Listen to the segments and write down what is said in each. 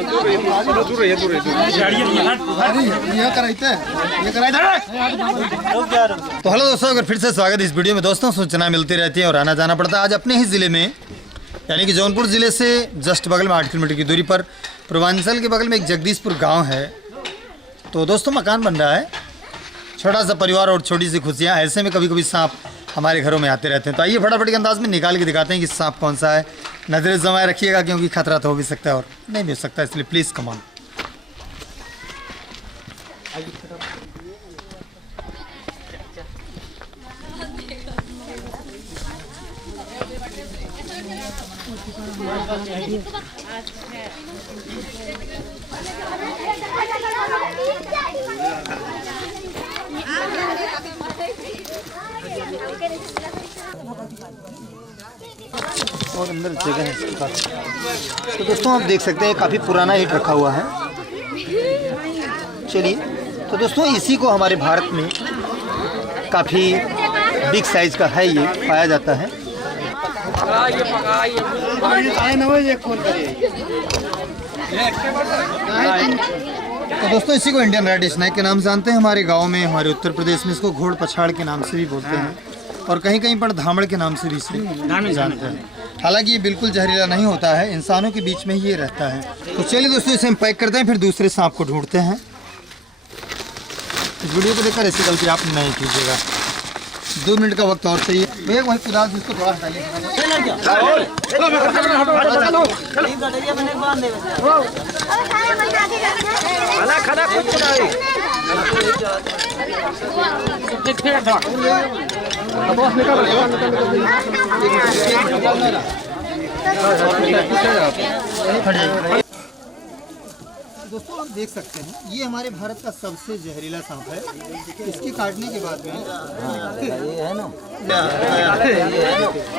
तो हेलो दोस्तों, अगर फिर से स्वागत इस वीडियो में। दोस्तों, सूचना मिलती रहती है और आना जाना पड़ता है। आज अपने ही ज़िले में यानी कि जौनपुर ज़िले से जस्ट बगल में 8 किलोमीटर की दूरी पर पूर्वांचल के बगल में एक जगदीशपुर गांव है। तो दोस्तों, मकान बन रहा है, छोटा सा परिवार और छोटी सी खुशियाँ। ऐसे में कभी कभी सांप हमारे घरों में आते रहते हैं। तो आइए फटाफट के अंदाज में निकाल के दिखाते हैं कि सांप कौन सा है। नजरें जमाए रखिएगा क्योंकि खतरा तो हो भी सकता है और नहीं भी हो सकता, इसलिए प्लीज़ कम ऑन। और अंदर जगह है इसके पास। तो दोस्तों, आप देख सकते हैं काफ़ी पुराना ईंट रखा हुआ है। चलिए, तो दोस्तों इसी को हमारे भारत में काफ़ी बिग साइज का है, ये पाया जाता है। तो दोस्तों, इसी को इंडियन रेड स्नेक के नाम से जानते हैं हमारे गांव में। हमारे उत्तर प्रदेश में इसको घोड़ पछाड़ के नाम से भी बोलते हैं और कहीं कहीं पर धामड़ के नाम से भी इसे जानते हैं। हालांकि ये बिल्कुल जहरीला नहीं होता है, इंसानों के बीच में ही ये रहता है। तो चलिए दोस्तों, इसे हम पैक करते हैं, फिर दूसरे सांप को ढूंढते हैं। इस वीडियो को देखकर ऐसी गलती आप नहीं कीजिएगा। 2 मिनट का वक्त और चाहिए भैया। वही कुदाल जिसको थोड़ा हटाइए। दोस्तों, आप देख सकते हैं ये हमारे भारत का सबसे जहरीला सांप है। इसके काटने के बाद में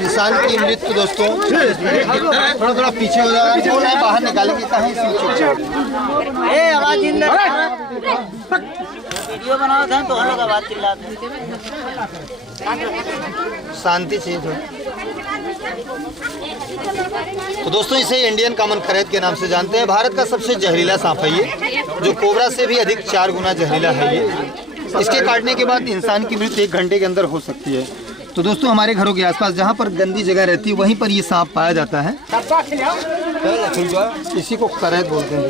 इंसान की मृत्यु दोस्तों थोड़ा थोड़ा पीछे हो जाएगा, बाहर निकालेंगे कहीं वीडियो बनाओ था तो हम लोग आवाज चिल्लाते हैं। शांति चाहिए थोड़ी। तो दोस्तों, इसे इंडियन कॉमन खरेद के नाम से जानते हैं। भारत का सबसे जहरीला सांप है ये, जो कोबरा से भी अधिक 4 गुना जहरीला है ये। इसके काटने के बाद इंसान की मृत्यु 1 घंटे के अंदर हो सकती है। तो दोस्तों, हमारे घरों के आसपास जहाँ पर गंदी जगह रहती है वहीं पर ये सांप पाया जाता है। इसी को करैत बोलते हैं।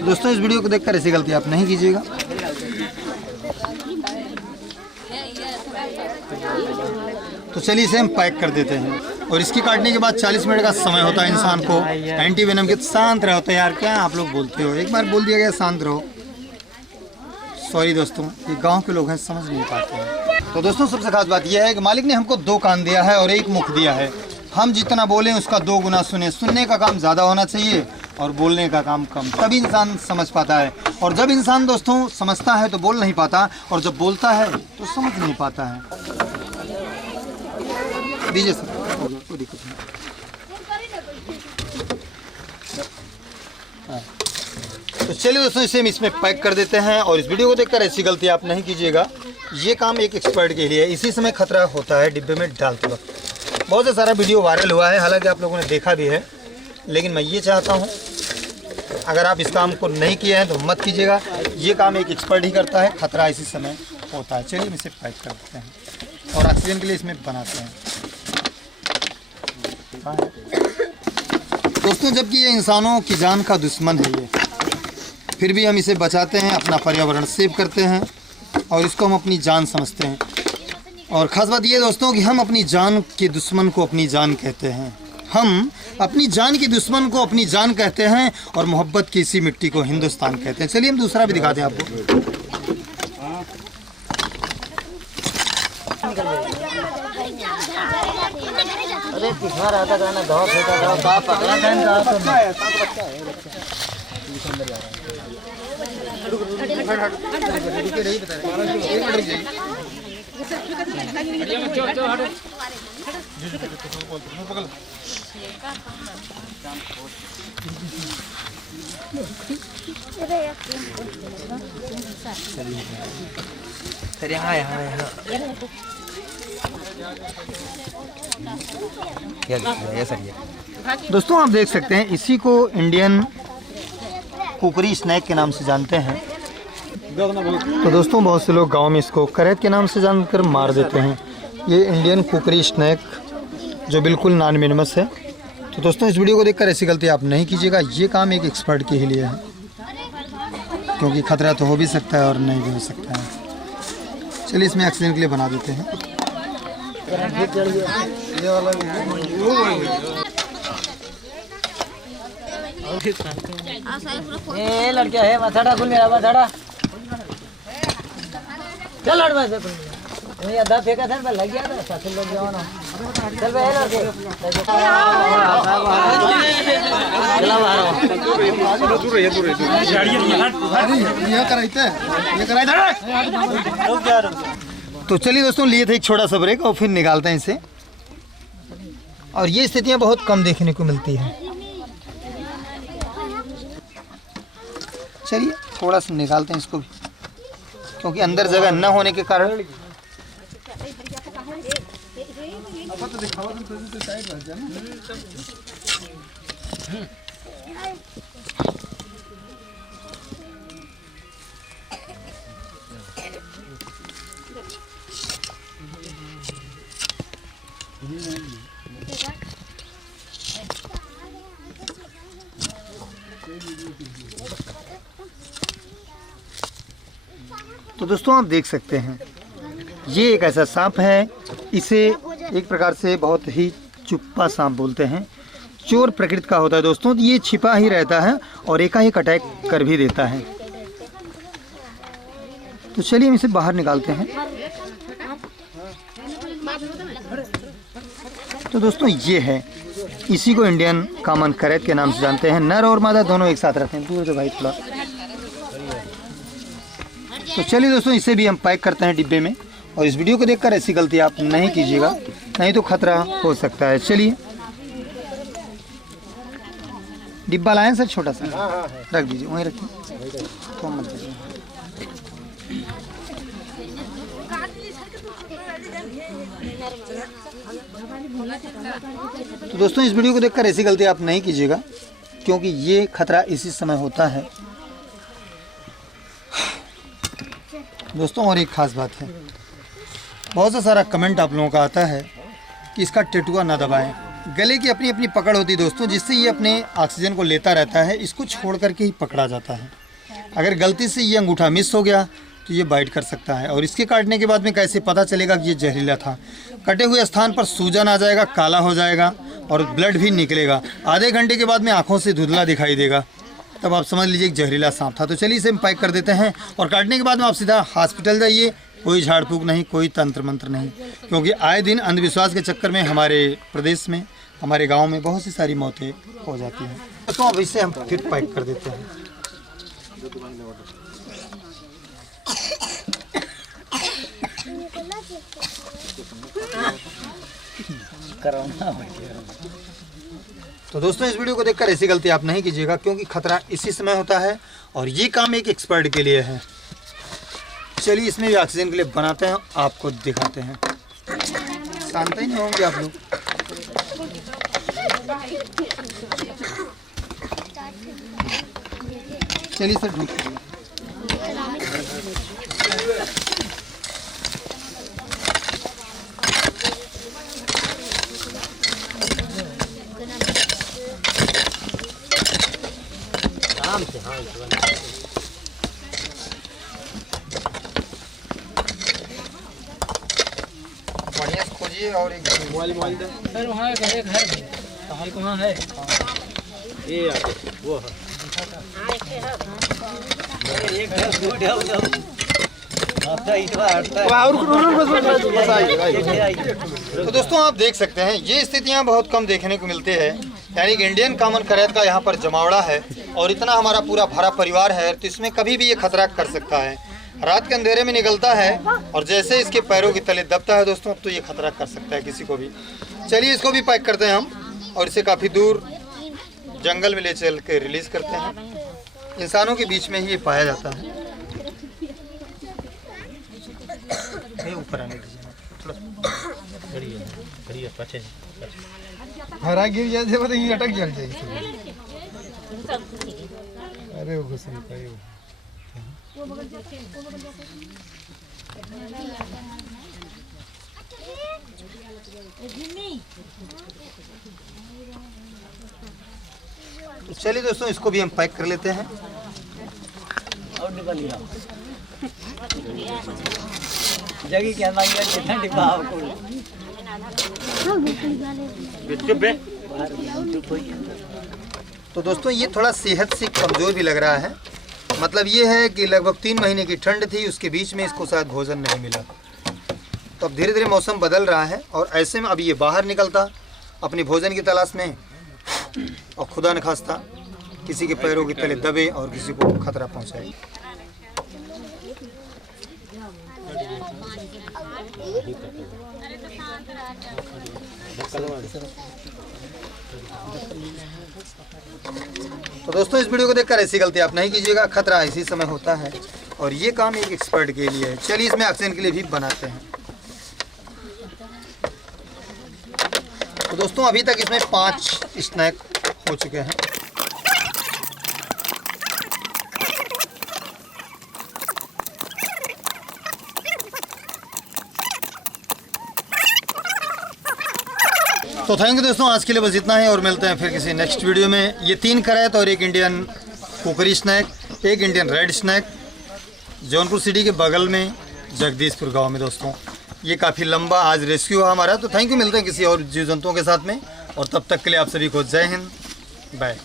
दोस्तों, इस वीडियो को देखकर ऐसी गलती आप नहीं कीजिएगा। तो चलिए इसे हम पैक कर देते हैं और इसकी काटने के बाद 40 मिनट का समय होता है इंसान को एंटी वेनम के। शांत रहो तो यार, क्या आप लोग बोलते हो? एक बार बोल दिया गया शांत रहो। सॉरी दोस्तों, ये गांव के लोग हैं, समझ नहीं पाते हैं। तो दोस्तों, सबसे खास बात यह है कि मालिक ने हमको 2 कान दिया है और 1 मुख दिया है। हम जितना बोलें उसका 2 गुना सुने। सुनने का काम ज़्यादा होना चाहिए और बोलने का काम कम, तभी इंसान समझ पाता है। और जब इंसान दोस्तों समझता है तो बोल नहीं पाता, और जब बोलता है तो समझ नहीं पाता है। दीजिए सर, कोई दिक्कत नहीं। तो चलिए दोस्तों, इसे हम इसमें पैक कर देते हैं और इस वीडियो को देखकर ऐसी गलती आप नहीं कीजिएगा। ये काम एक एक्सपर्ट के लिए है, इसी समय खतरा होता है डिब्बे में डालते वक्त। बहुत से सारा वीडियो वायरल हुआ है, हालांकि आप लोगों ने देखा भी है, लेकिन मैं ये चाहता हूँ अगर आप इस काम को नहीं किए हैं तो मत कीजिएगा। ये काम एक एक्सपर्ट ही करता है, खतरा इसी समय होता है। चलिए हम इसे पैक कर देते हैं और ऑक्सीजन के लिए इसमें बनाते हैं। दोस्तों, जबकि ये इंसानों की जान का दुश्मन है ये, फिर भी हम इसे बचाते हैं, अपना पर्यावरण सेव करते हैं और इसको हम अपनी जान समझते हैं। और ख़ास बात ये दोस्तों कि हम अपनी जान के दुश्मन को अपनी जान कहते हैं। हम अपनी जान के दुश्मन को अपनी जान कहते हैं और मोहब्बत की इसी मिट्टी को हिंदुस्तान कहते हैं। चलिए हम दूसरा भी दिखाते हैं आपको। अरे पिछवा रहता था ना, धौस होता था, बाप पकड़ा था इनका तो सर यहाँ यहाँ यहाँ ये सर ये दोस्तों आप देख सकते हैं इसी को इंडियन कुकरी स्नैक के नाम से जानते हैं। तो दोस्तों बहुत से लोग गांव में इसको करैत के नाम से जानकर मार देते हैं। ये इंडियन कुकरी स्नैक जो बिल्कुल नॉन वेनमस है। तो दोस्तों इस वीडियो को देखकर ऐसी गलती आप नहीं कीजिएगा। ये काम एक एक्सपर्ट के ही लिए है, क्योंकि खतरा तो हो भी सकता है और नहीं भी हो सकता है। चलिए इसमें ऑक्सीजन के लिए बना देते हैं। ये लड़का है माथाड़ा खुल मेरा माथाड़ा चल लड़ में से ये आधा फेंका था पर लग गया था साथ लग गया ना चल बे लड़के चला बाहर दूर है ये कराइते तो चलिए दोस्तों लिए थे एक छोटा सा ब्रेक और फिर निकालते हैं इसे। और ये स्थितियाँ बहुत कम देखने को मिलती है। चलिए थोड़ा सा निकालते हैं इसको भी, क्योंकि अंदर जगह न होने के कारण तो दोस्तों आप देख सकते हैं ये एक ऐसा सांप है, इसे एक प्रकार से बहुत ही चुप्पा सांप बोलते हैं। चोर प्रकृति का होता है दोस्तों। ये छिपा ही रहता है और एकाएक अटैक कर भी देता है। तो चलिए हम इसे बाहर निकालते हैं। तो दोस्तों ये है, इसी को इंडियन कॉमन करैत के नाम से जानते हैं। नर और मादा दोनों एक साथ रहते हैं। दूर से भाई थोड़ा। तो चलिए दोस्तों इसे भी हम पैक करते हैं डिब्बे में। और इस वीडियो को देखकर ऐसी गलती आप नहीं कीजिएगा, नहीं तो खतरा हो सकता है। चलिए डिब्बा लाएं सर, छोटा सा रख दीजिए, वहीं रखिए तो मत दीजिए। तो दोस्तों इस वीडियो को देखकर ऐसी गलती आप नहीं कीजिएगा, क्योंकि ये खतरा इसी समय होता है दोस्तों। और एक खास बात है, बहुत सा सारा कमेंट आप लोगों का आता है कि इसका टेटुआ ना दबाएं। गले की अपनी अपनी पकड़ होती है दोस्तों, जिससे ये अपने ऑक्सीजन को लेता रहता है। इसको छोड़ करके ही पकड़ा जाता है। अगर गलती से ये अंगूठा मिस हो गया तो ये बाइट कर सकता है। और इसके काटने के बाद में कैसे पता चलेगा कि ये जहरीला था? कटे हुए स्थान पर सूजन आ जाएगा, काला हो जाएगा और ब्लड भी निकलेगा। आधे घंटे के बाद में आँखों से धुंधला दिखाई देगा, तब आप समझ लीजिए एक जहरीला सांप था। तो चलिए इसे हम पैक कर देते हैं। और काटने के बाद में आप सीधा हॉस्पिटल जाइए। कोई झाड़ फूक नहीं, कोई तंत्र मंत्र नहीं, क्योंकि आए दिन अंधविश्वास के चक्कर में हमारे प्रदेश में, हमारे गांव में बहुत सी सारी मौतें हो जाती हैं। तो अब इसे हम फिर पैक कर देते हैं। तो दोस्तों इस वीडियो को देखकर ऐसी गलती आप नहीं कीजिएगा, क्योंकि खतरा इसी समय होता है और ये काम एक एक्सपर्ट के लिए है। चलिए इसमें भी ऑक्सीजन के लिए बनाते हैं, आपको दिखाते हैं। शांत ही नहीं होंगे आप लोग। चलिए सर ढूंढ करिए। बढ़िया से खोजिए। और एक मोबाइल दे सर, वहाँ एक है कहाँ है? ये आगे वो है। एक है तो दोस्तों आप देख सकते हैं ये स्थितियां बहुत कम देखने को मिलते हैं। यानी कि इंडियन कॉमन करैत का यहाँ पर जमावड़ा है और इतना हमारा पूरा भरा परिवार है, तो इसमें कभी भी ये खतरा कर सकता है। रात के अंधेरे में निकलता है और जैसे इसके पैरों के तले दबता है दोस्तों, तो ये खतरा कर सकता है किसी को भी। चलिए इसको भी पैक करते हैं हम और इसे काफ़ी दूर जंगल में ले चल के रिलीज करते हैं। इंसानों के बीच में ही ये पाया जाता है। ये ऊपर आने दीजिए हरा गिर जाए तो ये अटक जाए। अरे वो घुस नहीं पाए। तो चलिए दोस्तों, इसको भी हम पैक कर लेते हैं। और डिब्बा लिया जगह क्या मांगी है कितना डिब्बा आपको तो दोस्तों ये थोड़ा सेहत से कमज़ोर भी लग रहा है। मतलब ये है कि लगभग 3 महीने की ठंड थी, उसके बीच में इसको शायद भोजन नहीं मिला। तो अब धीरे धीरे मौसम बदल रहा है और ऐसे में अब ये बाहर निकलता अपनी भोजन की तलाश में, और खुदा न खास्ता किसी के पैरों के तले दबे और किसी को खतरा पहुंचाए। तो दोस्तों इस वीडियो को देखकर ऐसी गलती आप नहीं कीजिएगा, खतरा इसी समय होता है और ये काम एक एक्सपर्ट के लिए है। चलिए इसमें ऑक्सीजन के लिए भी बनाते हैं। तो दोस्तों अभी तक इसमें 5 स्नैक हो चुके हैं। तो थैंक यू दोस्तों, आज के लिए बस इतना है और मिलते हैं फिर किसी नेक्स्ट वीडियो में। ये 3 करैत और एक इंडियन कुकरी स्नैक, एक Indian red snake, Jaunpur city के बगल में जगदीशपुर गांव में। दोस्तों ये काफ़ी लंबा आज रेस्क्यू हुआ हमारा। तो थैंक यू, मिलते हैं किसी और जीव जंतुओं के साथ में, और तब तक के लिए आप सभी को जय हिंद, बाय।